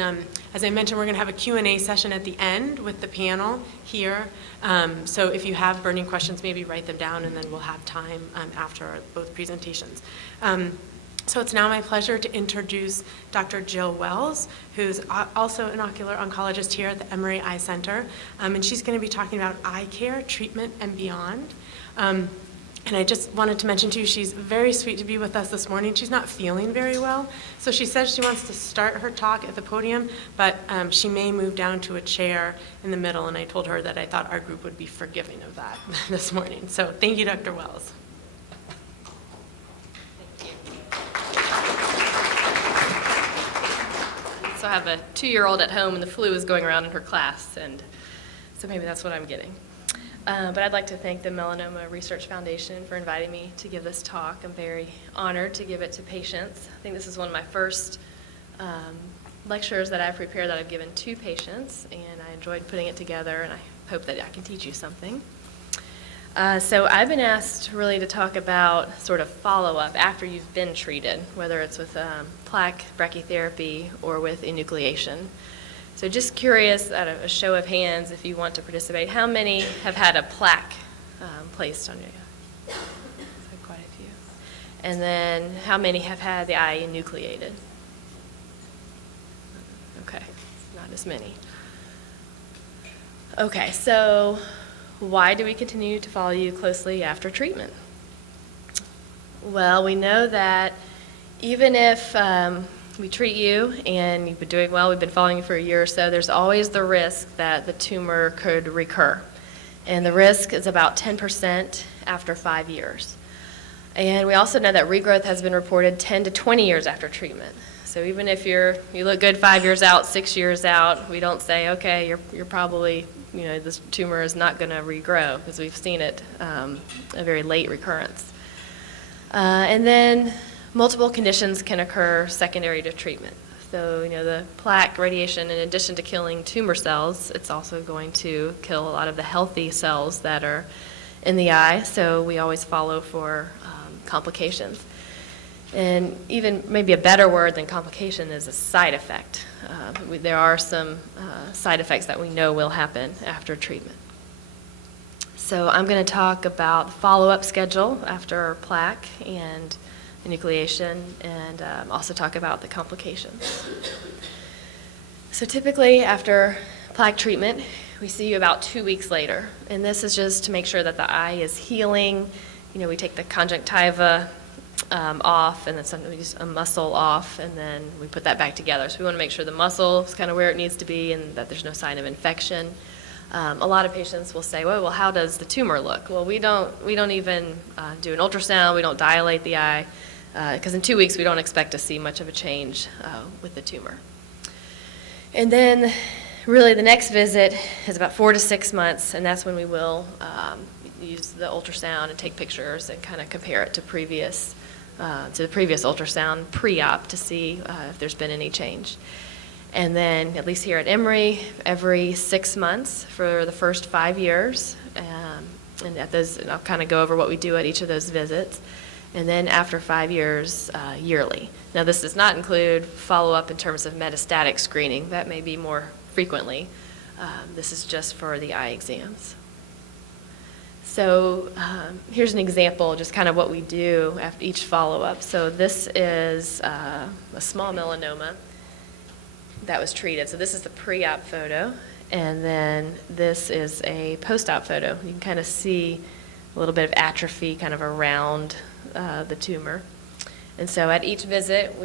And as I mentioned, we're going to have a Q&A session at the end with the panel here. So if you have burning questions, maybe write them down, and then we'll have time after both presentations. So it's now my pleasure to introduce Dr. Jill Wells, who's also an ocular oncologist here at the Emory Eye Center. And she's going to be talking about eye care, treatment, and beyond. And I just wanted to mention to you, she's very sweet to be with us this morning. She's not feeling very well, so she says she wants to start her talk at the podium, but she may move down to a chair in the middle, and I told her that I thought our group would be forgiving of that this morning. So thank you, Dr. Wells. So I have a 2-year-old at home, and the flu is going around in her class, and so maybe that's what I'm getting. But I'd like to thank the Melanoma Research Foundation for inviting me to give this talk. I'm very honored to give it to patients. I think this is one of my first lectures that I've prepared that I've given to patients, and I enjoyed putting it together, and I hope that I can teach you something. So I've been asked really to talk about sort of follow-up after you've been treated, whether it's with plaque brachytherapy or with enucleation. So just curious, out of a show of hands, if you want to participate, how many have had a plaque placed on you? So quite a few. And then how many have had the eye enucleated? Okay, not as many. Okay, so why do we continue to follow you closely after treatment? Well, we know that even if we treat you and you've been doing well, we've been following you for a year or so, there's always the risk that the tumor could recur. And the risk is about 10% after 5 years. And we also know that regrowth has been reported 10 to 20 years after treatment. So even if you look good 5 years out, 6 years out, we don't say, okay, you're probably, this tumor is not going to regrow, because we've seen it a very late recurrence. And then multiple conditions can occur secondary to treatment. So, the plaque radiation, in addition to killing tumor cells, it's also going to kill a lot of the healthy cells that are in the eye. So we always follow for complications. And even maybe a better word than complication is a side effect. There are some side effects that we know will happen after treatment. So I'm going to talk about follow-up schedule after plaque and enucleation, and also talk about the complications. So typically after plaque treatment, we see you about 2 weeks later, and this is just to make sure that the eye is healing. We take the conjunctiva off, and then sometimes a muscle off, and then we put that back together. So we want to make sure the muscle is kind of where it needs to be and that there's no sign of infection. A lot of patients will say, well, how does the tumor look? Well, we don't even do an ultrasound. We don't dilate the eye, because in 2 weeks we don't expect to see much of a change with the tumor. And then really the next visit is about 4 to 6 months, and that's when we will use the ultrasound and take pictures and kind of compare it to the previous ultrasound pre-op to see if there's been any change. And then, at least here at Emory, every 6 months for the first 5 years, and at those, and I'll kind of go over what we do at each of those visits. And then after 5 years, yearly. Now, this does not include follow-up in terms of metastatic screening. That may be more frequently. This is just for the eye exams. So here's an example, just kind of what we do after each follow-up. So this is a small melanoma that was treated. So this is the pre-op photo, and then this is a post-op photo. You can kind of see a little bit of atrophy kind of around the tumor. And so at each visit,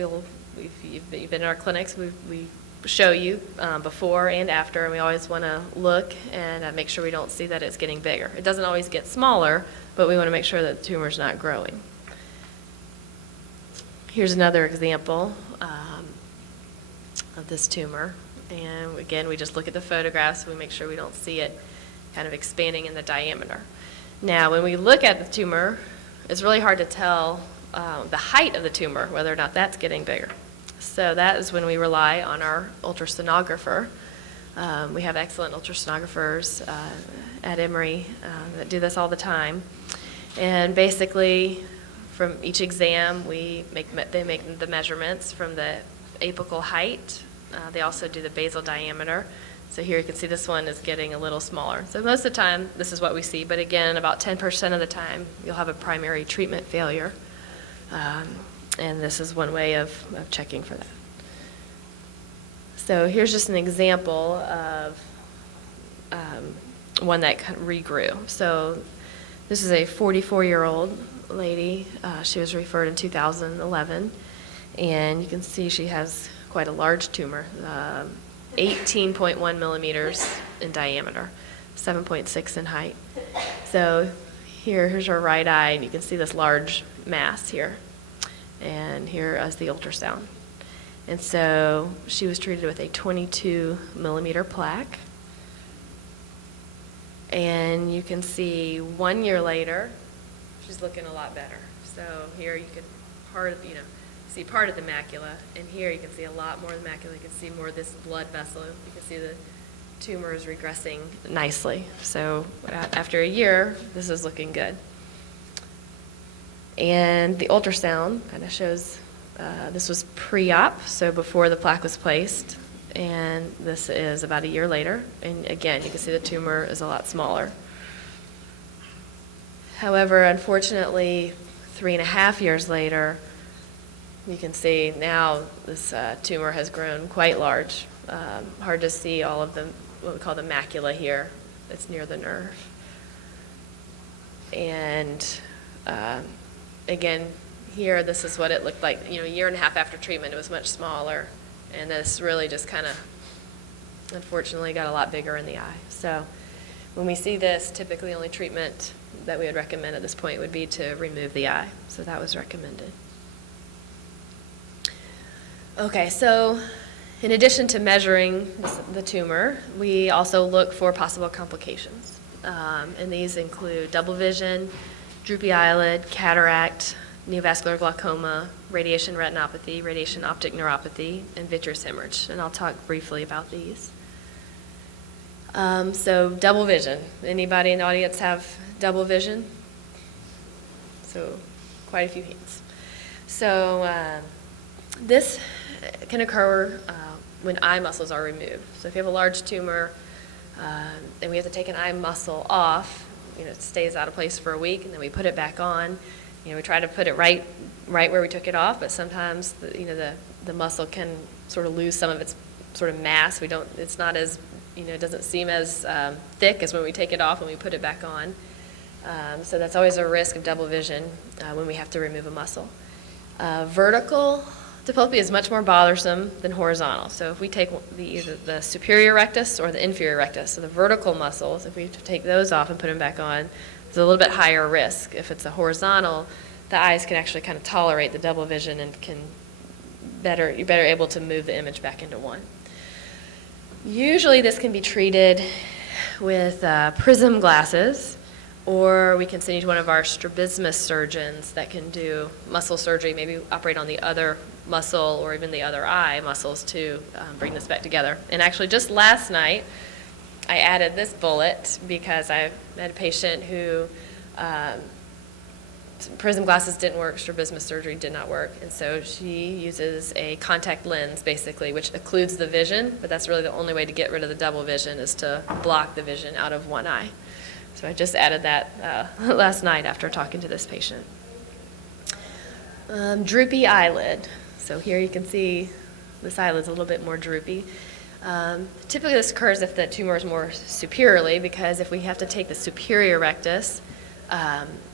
if you've been in our clinics, we show you before and after, and we always want to look and make sure we don't see that it's getting bigger. It doesn't always get smaller, but we want to make sure that the tumor's not growing. Here's another example of this tumor. And again, we just look at the photographs, we make sure we don't see it kind of expanding in the diameter. Now, when we look at the tumor, it's really hard to tell the height of the tumor, whether or not that's getting bigger. So that is when we rely on our ultrasonographer. We have excellent ultrasonographers at Emory that do this all the time. And basically, from each exam, they make the measurements from the apical height They also do the basal diameter. So here you can see this one is getting a little smaller. So most of the time, this is what we see. But again, about 10% of the time, you'll have a primary treatment failure. And this is one way of checking for that. So here's just an example of one that regrew. So this is a 44-year-old lady. She was referred in 2011. And you can see she has quite a large tumor, 18.1 millimeters in diameter, 7.6 in height. So here's her right eye, and you can see this large mass here. And here is the ultrasound. And so she was treated with a 22 millimeter plaque. And you can see 1 year later, she's looking a lot better. So here you can see part of the macula, and here you can see a lot more of the macula. You can see more of this blood vessel. You can see the tumor is regressing nicely. So after a year, this is looking good. And the ultrasound kind of shows this was pre-op, so before the plaque was placed, and this is about a year later. And again, you can see the tumor is a lot smaller. However, unfortunately, 3.5 years later, you can see now this tumor has grown quite large. Hard to see all of the, what we call the macula here. It's near the nerve. And again, here, this is what it looked like. A year and a half after treatment, it was much smaller. And this really just kind of, unfortunately, got a lot bigger in the eye. So when we see this, typically only treatment that we would recommend at this point would be to remove the eye. So that was recommended. Okay, so in addition to measuring the tumor, we also look for possible complications. And these include double vision, droopy eyelid, cataract, neovascular glaucoma, radiation retinopathy, radiation optic neuropathy, and vitreous hemorrhage. And I'll talk briefly about these. So double vision. Anybody in the audience have double vision? So quite a few hands. So this can occur when eye muscles are removed. So if you have a large tumor and we have to take an eye muscle off, it stays out of place for a week, and then we put it back on. We try to put it right where we took it off, but sometimes the muscle can sort of lose some of its sort of mass. It's not as, it doesn't seem as thick as when we take it off and we put it back on. So that's always a risk of double vision when we have to remove a muscle. Vertical diplopia is much more bothersome than horizontal. So if we take either the superior rectus or the inferior rectus, so the vertical muscles, if we take those off and put them back on, it's a little bit higher risk. If it's a horizontal, the eyes can actually kind of tolerate the double vision and you're better able to move the image back into one. Usually this can be treated with prism glasses, or we can send you to one of our strabismus surgeons that can do muscle surgery, maybe operate on the other muscle or even the other eye muscles to bring this back together. And actually just last night, I added this bullet because I had a patient who prism glasses didn't work, strabismus surgery did not work, and so she uses a contact lens basically, which occludes the vision, but that's really the only way to get rid of the double vision is to block the vision out of one eye. So I just added that last night after talking to this patient. Droopy eyelid. So here you can see this eyelid's a little bit more droopy. Typically this occurs if the tumor is more superiorly, because if we have to take the superior rectus,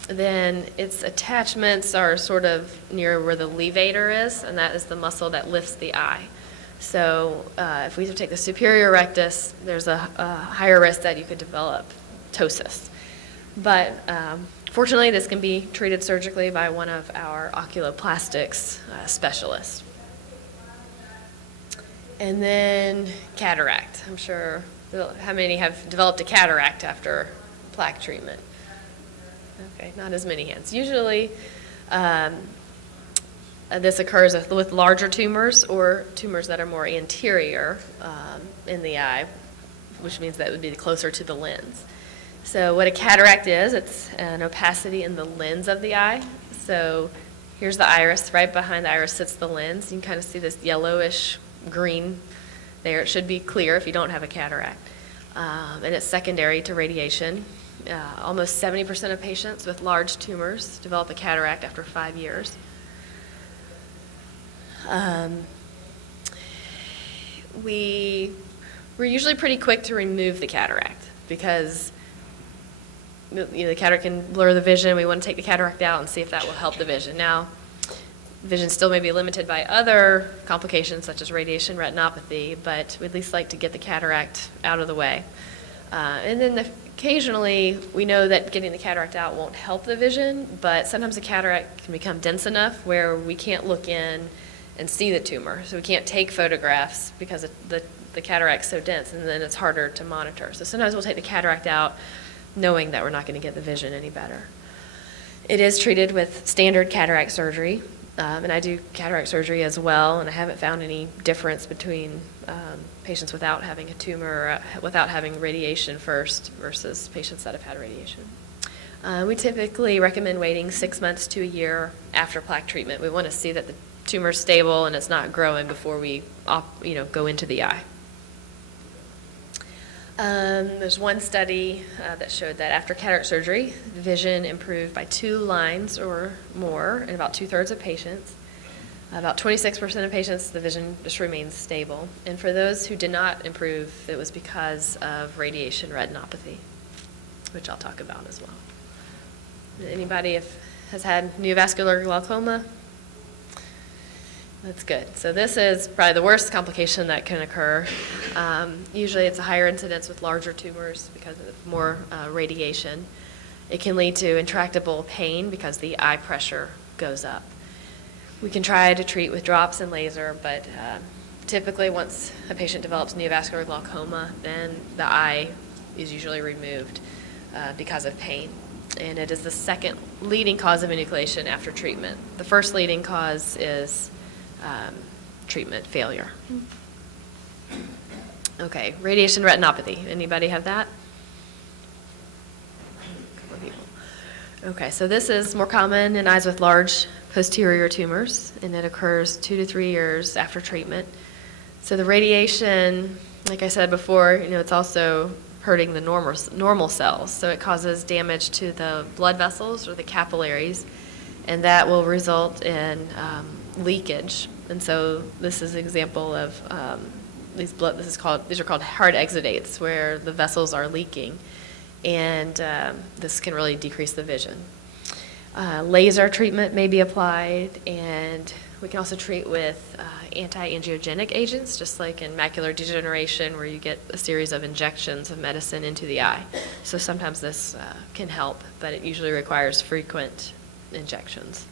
then its attachments are sort of near where the levator is, and that is the muscle that lifts the eye. So if we have to take the superior rectus, there's a higher risk that you could develop ptosis. But fortunately, this can be treated surgically by one of our oculoplastics specialists. And then cataract. I'm sure, how many have developed a cataract after plaque treatment? Okay, not as many hands. Usually, this occurs with larger tumors or tumors that are more anterior in the eye, which means that would be closer to the lens. So what a cataract is, it's an opacity in the lens of the eye. So here's the iris. Right behind the iris sits the lens. You can kind of see this yellowish green there. It should be clear if you don't have a cataract. And it's secondary to radiation. Almost 70% of patients with large tumors develop a cataract after 5 years. We're usually pretty quick to remove the cataract because the cataract can blur the vision. We want to take the cataract out and see if that will help the vision. Now, vision still may be limited by other complications such as radiation retinopathy, but we at least like to get the cataract out of the way. And then occasionally, we know that getting the cataract out won't help the vision, but sometimes the cataract can become dense enough where we can't look in and see the tumor. So we can't take photographs because the cataract's so dense, and then it's harder to monitor. So sometimes we'll take the cataract out knowing that we're not going to get the vision any better. It is treated with standard cataract surgery, and I do cataract surgery as well, and I haven't found any difference between patients without having a tumor or without having radiation first versus patients that have had radiation. We typically recommend waiting 6 months to a year after plaque treatment. We want to see that the tumor's stable and it's not growing before we go into the eye. There's one study that showed that after cataract surgery, vision improved by 2 lines or more in about 2/3 of patients. About 26% of patients, the vision just remains stable. And for those who did not improve, it was because of radiation retinopathy, which I'll talk about as well. Anybody has had neovascular glaucoma? That's good. So this is probably the worst complication that can occur. Usually it's a higher incidence with larger tumors because of more radiation. It can lead to intractable pain because the eye pressure goes up. We can try to treat with drops and laser, but typically once a patient develops neovascular glaucoma, then the eye is usually removed because of pain. And it is the second leading cause of enucleation after treatment. The first leading cause is treatment failure. Okay, radiation retinopathy. Anybody have that? A couple of people. Okay, so this is more common in eyes with large posterior tumors, and it occurs 2 to 3 years after treatment. So the radiation, like I said before, it's also hurting the normal cells. So it causes damage to the blood vessels or the capillaries, and that will result in leakage. And so this is an example of these are called hard exudates, where the vessels are leaking, and this can really decrease the vision. Laser treatment may be applied, and we can also treat with anti-angiogenic agents, just like in macular degeneration, where you get a series of injections of medicine into the eye. So sometimes this can help, but it usually requires frequent injections.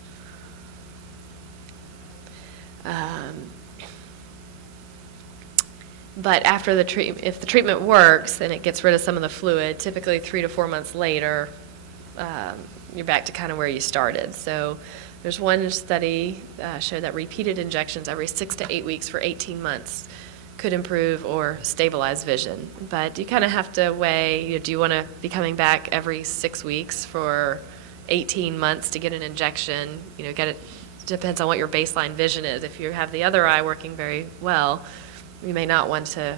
But after the treatment, if the treatment works and it gets rid of some of the fluid, typically 3 to 4 months later, you're back to kind of where you started. So there's one study showed that repeated injections every 6 to 8 weeks for 18 months could improve or stabilize vision. But you kind of have to weigh, do you want to be coming back every 6 weeks for 18 months to get an injection? Depends on what your baseline vision is. If you have the other eye working very well, you may not want to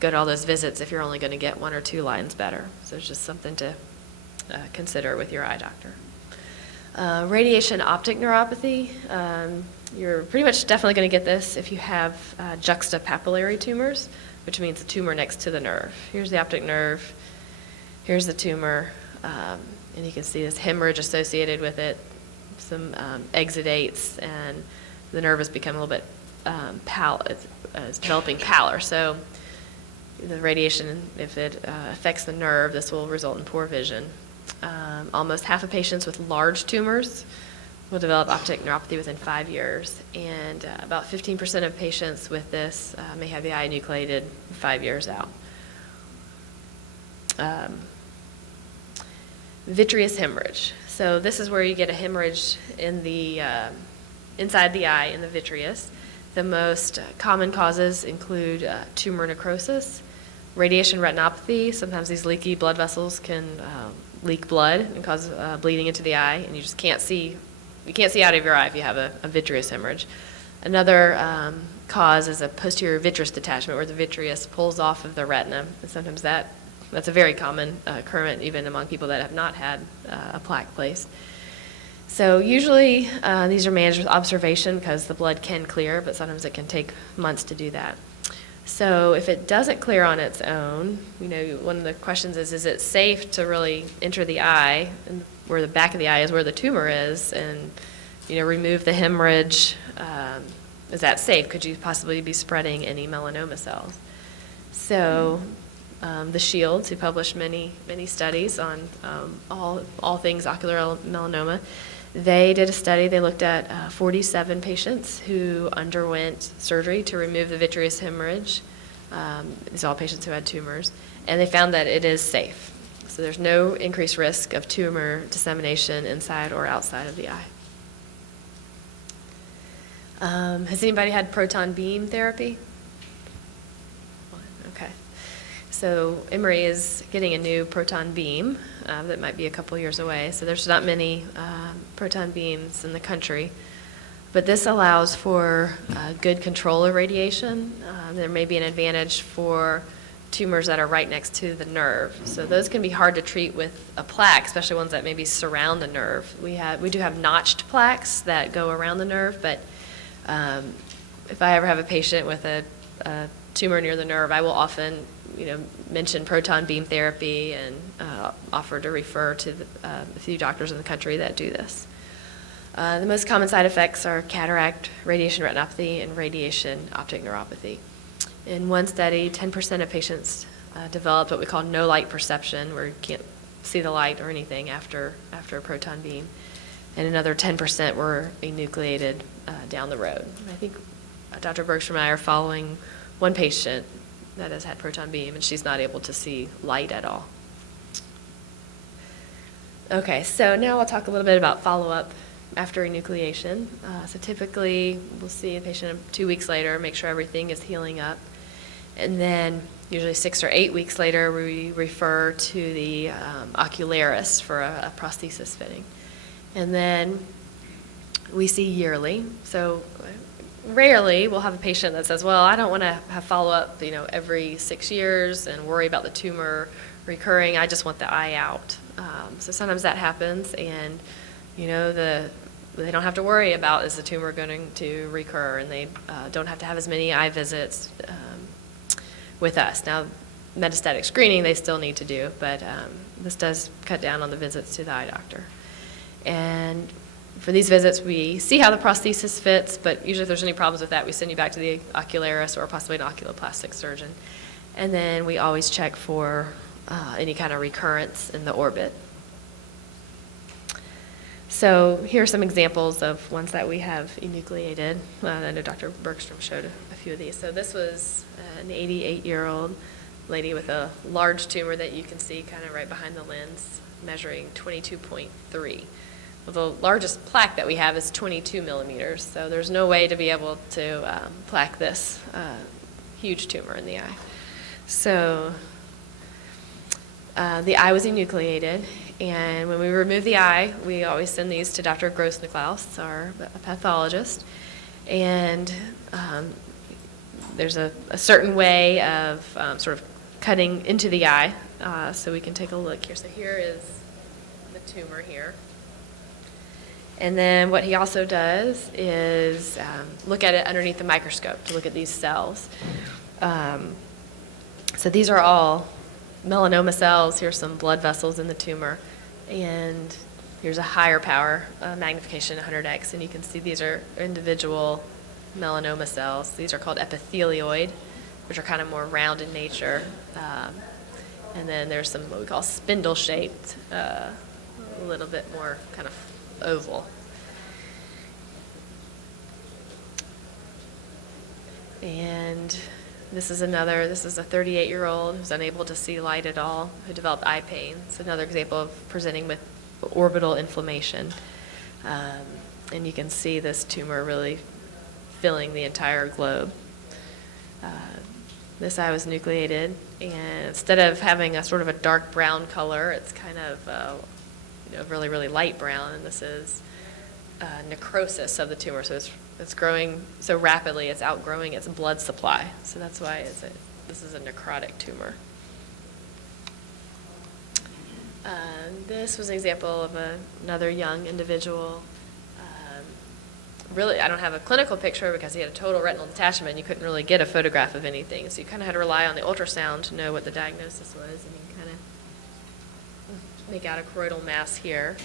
go to all those visits if you're only going to get 1 or 2 lines better. So it's just something to consider with your eye doctor. Radiation optic neuropathy, you're pretty much definitely going to get this if you have juxtapapillary tumors, which means a tumor next to the nerve. Here's the optic nerve, here's the tumor, and you can see this hemorrhage associated with it, some exudates, and the nerve has become a little bit it's developing pallor. So the radiation, if it affects the nerve, this will result in poor vision. Almost half of patients with large tumors will develop optic neuropathy within 5 years, and about 15% of patients with this may have the eye enucleated 5 years out. Vitreous hemorrhage. So this is where you get a hemorrhage in the inside the eye in the vitreous. The most common causes include tumor necrosis, radiation retinopathy. Sometimes these leaky blood vessels can leak blood and cause bleeding into the eye, and you just can't see. You can't see out of your eye if you have a vitreous hemorrhage. Another cause is a posterior vitreous detachment, where the vitreous pulls off of the retina. And sometimes that's a very common occurrence even among people that have not had a plaque placed. So usually these are managed with observation because the blood can clear, but sometimes it can take months to do that. So if it doesn't clear on its own, one of the questions is it safe to really enter the eye, and where the back of the eye is where the tumor is, and remove the hemorrhage? Is that safe? Could you possibly be spreading any melanoma cells? So the Shields, who published many studies on all things ocular melanoma, they did a study. They looked at 47 patients who underwent surgery to remove the vitreous hemorrhage. These are all patients who had tumors, and they found that it is safe. So there's no increased risk of tumor dissemination inside or outside of the eye. Has anybody had proton beam therapy? Okay. So Emory is getting a new proton beam that might be a couple years away. So there's not many proton beams in the country. But this allows for good control of radiation. There may be an advantage for tumors that are right next to the nerve. So those can be hard to treat with a plaque, especially ones that maybe surround the nerve. We do have notched plaques that go around the nerve, but if I ever have a patient with a tumor near the nerve, I will often mention proton beam therapy and offer to refer to a few doctors in the country that do this. The most common side effects are cataract, radiation retinopathy, and radiation optic neuropathy. In one study, 10% of patients developed what we call no light perception, where you can't see the light or anything after a proton beam, and another 10% were enucleated down the road. I think Dr. Bergstrom and I are following one patient that has had proton beam, and she's not able to see light at all. Okay, so now I'll talk a little bit about follow-up after enucleation. So typically, we'll see a patient 2 weeks later, make sure everything is healing up. And then usually 6 or 8 weeks later, we refer to the ocularist for a prosthesis fitting. And then we see yearly. So rarely we'll have a patient that says, well, I don't want to have follow-up every 6 years and worry about the tumor recurring. I just want the eye out. So sometimes that happens, and they don't have to worry about, is the tumor going to recur, and they don't have to have as many eye visits with us. Now, metastatic screening they still need to do, but this does cut down on the visits to the eye doctor. And for these visits, we see how the prosthesis fits, but usually if there's any problems with that, we send you back to the ocularist or possibly an oculoplastic surgeon. And then we always check for any kind of recurrence in the orbit. So here are some examples of ones that we have enucleated. I know Dr. Bergstrom showed a few of these. So this was an 88-year-old lady with a large tumor that you can see kind of right behind the lens, measuring 22.3. Well, the largest plaque that we have is 22 millimeters, so there's no way to be able to plaque this huge tumor in the eye. So the eye was enucleated, and when we remove the eye, we always send these to Dr. Gross-Niklaus, our pathologist, and there's a certain way of sort of cutting into the eye, so we can take a look here. So here is the tumor here. And then what he also does is look at it underneath the microscope to look at these cells. So these are all melanoma cells. Here's some blood vessels in the tumor. And here's a higher power magnification, 100x. And you can see these are individual melanoma cells. These are called epithelioid, which are kind of more round in nature. And then there's some what we call spindle-shaped, a little bit more kind of oval. And this is a 38-year-old who's unable to see light at all, who developed eye pain. It's another example of presenting with orbital inflammation. And you can see this tumor really filling the entire globe. This eye was nucleated, and instead of having a sort of a dark brown color, it's kind of really, really light brown, and this is necrosis of the tumor, so it's It's growing so rapidly, it's outgrowing its blood supply. So that's why this is a necrotic tumor. This was an example of another young individual. Really, I don't have a clinical picture because he had a total retinal detachment and you couldn't really get a photograph of anything. So you kind of had to rely on the ultrasound to know what the diagnosis was, and you kind of make out a choroidal mass here.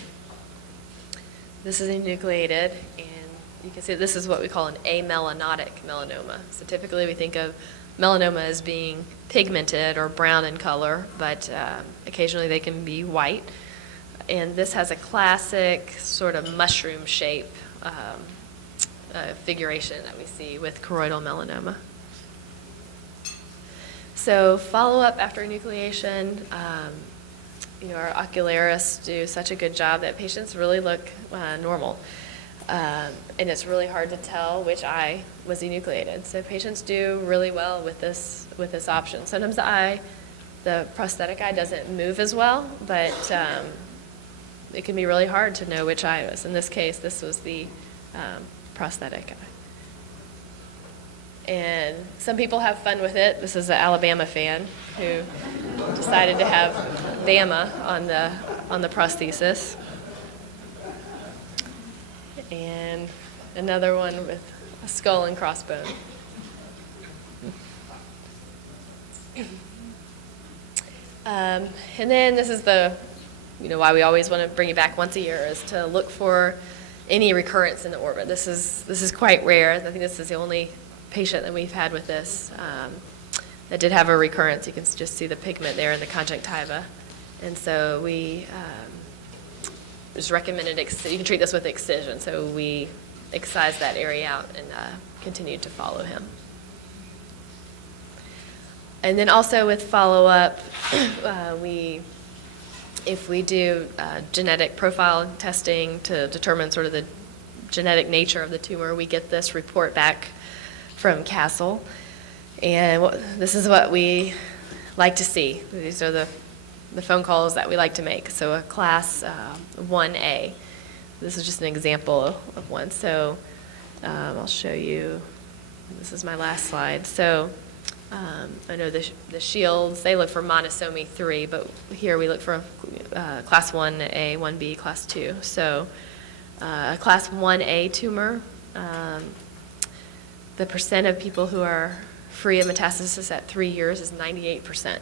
This is enucleated, and you can see this is what we call an amelanotic melanoma. So typically we think of melanoma as being pigmented or brown in color, but occasionally they can be white. And this has a classic sort of mushroom shape figuration that we see with choroidal melanoma. So follow-up after enucleation, our ocularists do such a good job that patients really look normal. And it's really hard to tell which eye was enucleated. So patients do really well with this option. Sometimes the prosthetic eye doesn't move as well, but it can be really hard to know which eye it was. In this case, this was the prosthetic eye. And some people have fun with it. This is an Alabama fan who decided to have Bama on the prosthesis. And another one with a skull and crossbone. And then this is why we always want to bring you back once a year is to look for any recurrence in the orbit. This is quite rare. I think this is the only patient that we've had with this that did have a recurrence. You can just see the pigment there in the conjunctiva. And so we just recommended, you can treat this with excision. So we excised that area out and continued to follow him. And then also with follow-up, if we do genetic profile testing to determine sort of the genetic nature of the tumor, we get this report back from Castle. And this is what we like to see. These are the phone calls that we like to make. So a class 1A. This is just an example of one. So I'll show you. This is my last slide. So I know the shields, they look for monosomy 3, but here we look for class 1A, 1B, class 2. So a class 1A tumor, the percent of people who are free of metastasis at 3 years is 98%.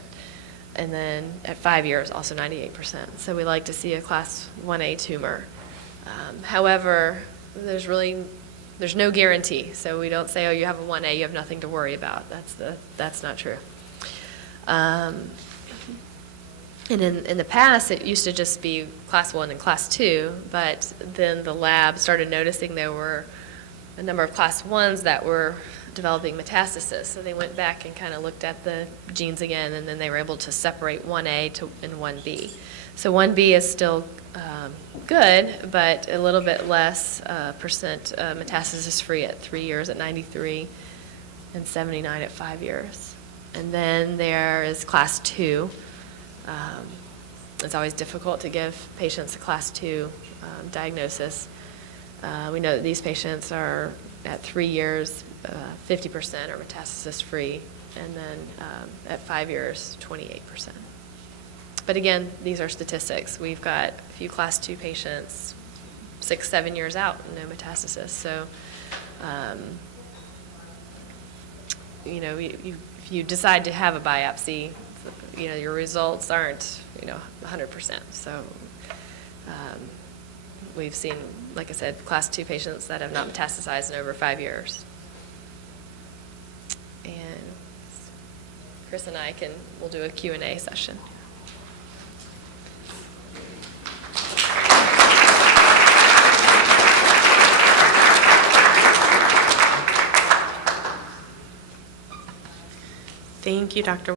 And then at 5 years, also 98%. So we like to see a class 1A tumor. However, there's no guarantee. So we don't say, oh, you have a 1A, you have nothing to worry about. That's not true. And in the past, it used to just be class 1 and class 2, but then the lab started noticing there were a number of class 1s that were developing metastasis. So they went back and kind of looked at the genes again, and then they were able to separate 1A and 1B. So 1B is still good, but a little bit less percent metastasis-free at 3 years at 93 and 79 at 5 years. And then there is class 2. It's always difficult to give patients a class 2 diagnosis. We know that these patients are at 3 years, 50% are metastasis-free, and then at 5 years, 28%. But again, these are statistics. We've got a few class 2 patients 6, 7 years out, no metastasis. So, if you decide to have a biopsy, your results aren't, 100%. So we've seen, like I said, class 2 patients that have not metastasized in over 5 years. And Chris and I we'll do a Q&A session. Thank you, Dr.